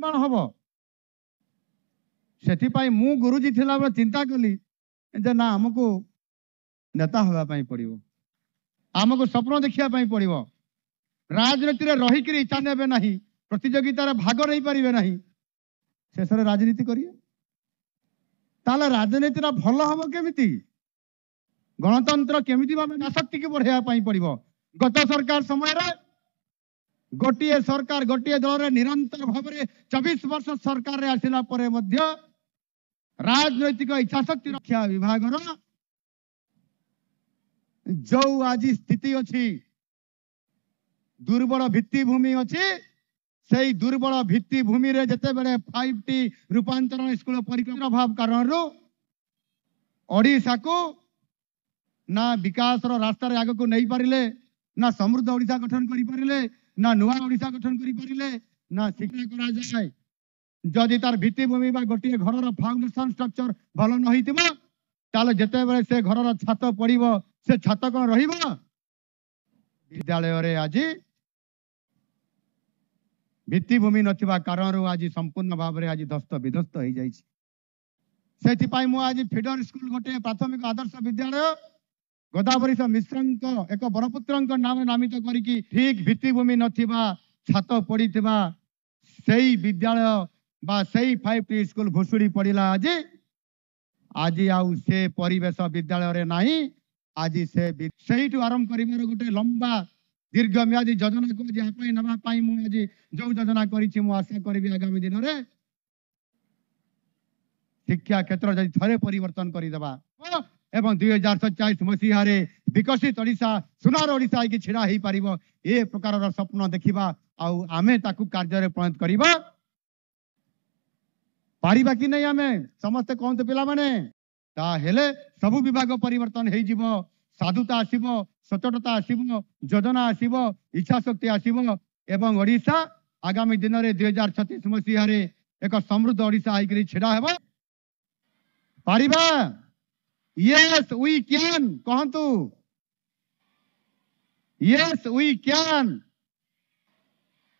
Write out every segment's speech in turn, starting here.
निर्माण हम से मु गुरुजी थिला बेले चिंता कली जे ना आमको नेता होगापाई पड़ो आमको स्वप्न देखा पड़ो राजनीति रे रही कि इच्छा ने ना प्रतियोगितार भाग नहीं पारे ना शेष राजनीति करिए ताले राजनीति भल हम केमिति गणतंत्र केमिति भाव आसक्ति की बढ़ाई पड़ो गत सरकार समय गोटे सरकार गोटे दल निरंतर भाव में 24 वर्ष सरकार आसिला परे मध्य राजनैतिक इच्छाशक्ति रक्षा विभाग जो आज स्थिति अच्छी दुर्बल भित्तिभूमि अच्छी से दुर्बल भित्तिभूमि रे जते बेले 5T रूपांतरण स्कूल परिक्रम अभाव कारण ओडिशा को ना विकास रास्ता आग को नहीं पारिले ना समृद्ध ओडिशा गठन करि पारिले ना नुआ ओडिशा गठन करि पारिले ना शिक्षा करा जाय जदि तार भित्तिभूमि बा गोटे घर फाउंडेशन स्ट्रक्चर भल न होइतिबो ताले जते बेले से घर छात पड़िबो से छात कोन रहिबो विद्यालय रे आज भित्तिभूमि नथिबा कारण आज संपूर्ण भाव में आज ध्वस्त विध्वस्त हो जाइछि सेति पाई मु आज फीडर स्कूल गोटे प्राथमिक आदर्श विद्यालय गोदावरी मिश्र एक बरपुत्र नाम नामित करिकी ठीक भित्तिभूमि नथिबा छात पड़िथिबा सेई विद्यालय बा सेई 5T स्कूल भुसुड़ी पड़िला आज आज आउ से परिवेश विद्यालय रे नाही आज से आरंभ करिवार गोटे लंबा दीर्घम्यादी योजना को आज आपई नबा पाई मु आज जो योजना करिछि मु आशा करिबि आगामी दिन रे शिक्षा क्षेत्र जदि थरे परिवर्तन करि देबा एवं 2047 मसीहा रे विकसित ओडिशा सुनार ओडिशा की छिड़ा ही पारिबो ए प्रकार स्वप्न देखिबा आउ आमे ताकू कार्य रे परिणत करिबा पारिबा कि नहीं आमे समस्त कहते पिला माने ता हेले सबु विभाग परिवर्तन हेई जिवो साधुता आसीबो सचोटता आसीबो योजना आसीबो इच्छा शक्ति आसीबो एवं ओडिशा आगामी दिन रे 2036 मसीहा रे एक समृद्ध ओडिशा आइकरी छिड़ा हेबो पारिबा Yes, we can. कहतु Yes, we can.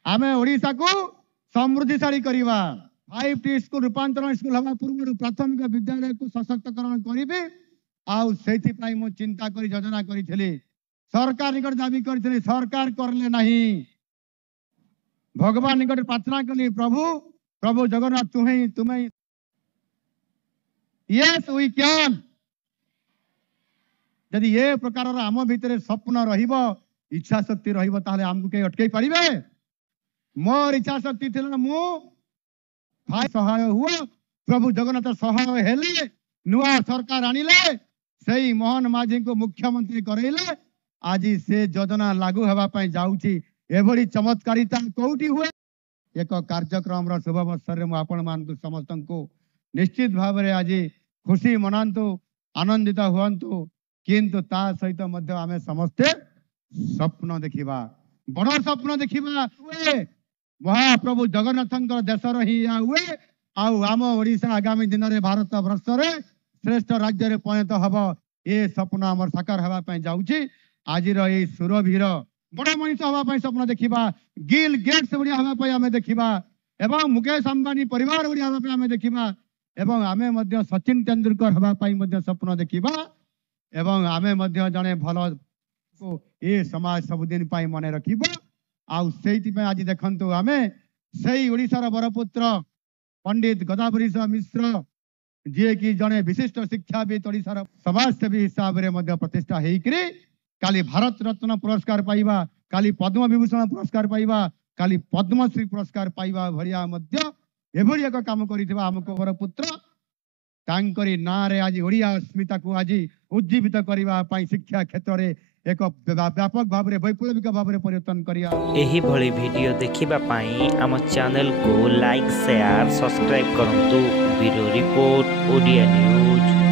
आमे ओडिशा को समृद्धिशाली करिबा 5T स्कूल रूपांतरण स्कूल हवा पूर्व प्राथमिक विद्यालय को सशक्तकरण करिबे आउ सेति पाई मु चिंता करी योजना करिथिली सरकार निकट दाबी करिथिली सरकार करले नहीं भगवान निकट प्रार्थना कली प्रभु प्रभु जगन्नाथ तुम्हें Yes, we can. यदि ये प्रकार आम भितर स्वप्न रहिबो इच्छा शक्ति रहिबो ताले हमको के अटकई पारिबे मोर इच्छा शक्ति थिला मु भाई सहाय हुआ प्रभु जगन्नाथ सहाय हेले नुआ सरकार आनिले सेई मोहन माझी को मुख्यमंत्री करैले आज से योजना लागू हेबा पई जाउची एभली चमत्कारिता कोउटी हुए एक कार्यक्रम रो शुभ अवसर रे मु आपण मान को समस्त को निश्चित भाव रे आज खुशी मनांतु आनंदित हुअंतु किंतु ता सहित मध्य आमे समस्ते स्वप्न देखिबा बड़ स्वप्न देखिबा हुए महाप्रभु जगन्नाथंकर देशर ही हुए आउ आम ओडिशा आगामी दिन रे भारत वर्ष रे श्रेष्ठ राज्य रे परिणत हबो ए स्वप्न हमर साकार हबा पई जाउची आज रो ए सुरभीर बड़ मनीष हबा पई स्वप्न देखिबा गिल गेट्स बढिया हबा पई आमे देखिबा एवं मुकेश अंबानी परिवार बढिया हबा पई आमे देखिबा एवं आमे मध्य सचिन तेंदुलकर हबा पई मध्य स्वप्न देखिबा एवं आमे मध्य जने भल को ए समाज सबुदिन पाई मने रखिबो आउ सेति पे आज देखंतु आमे सेई ओडिसा रो बरपुत्र पंडित गोदावरी मिश्र जे कि जने विशिष्ट शिक्षाविद ओडिसा रो समाजसेवी हिसाब रे मध्य प्रतिष्ठा हेइकरी काली भारत रत्न पुरस्कार पाइबा काली पद्म विभूषण पुरस्कार पाइबा काली पद्मश्री पुरस्कार पाइबा भरिया मध्य एभली एक काम करिथिबा हमको बरपुत्र तांकरी ना रे आज ओडिया अस्मिता को आज उज्जीवित करिबा पाई शिक्षा क्षेत्र रे एक व्यापक भाव रे वैप्लविक भाव रे परिवर्तन करिया एही भली वीडियो देखिबा पाई हम चैनल को लाइक शेयर सब्सक्राइब करंतु ब्यूरो रिपोर्ट ओडिया न्यूज।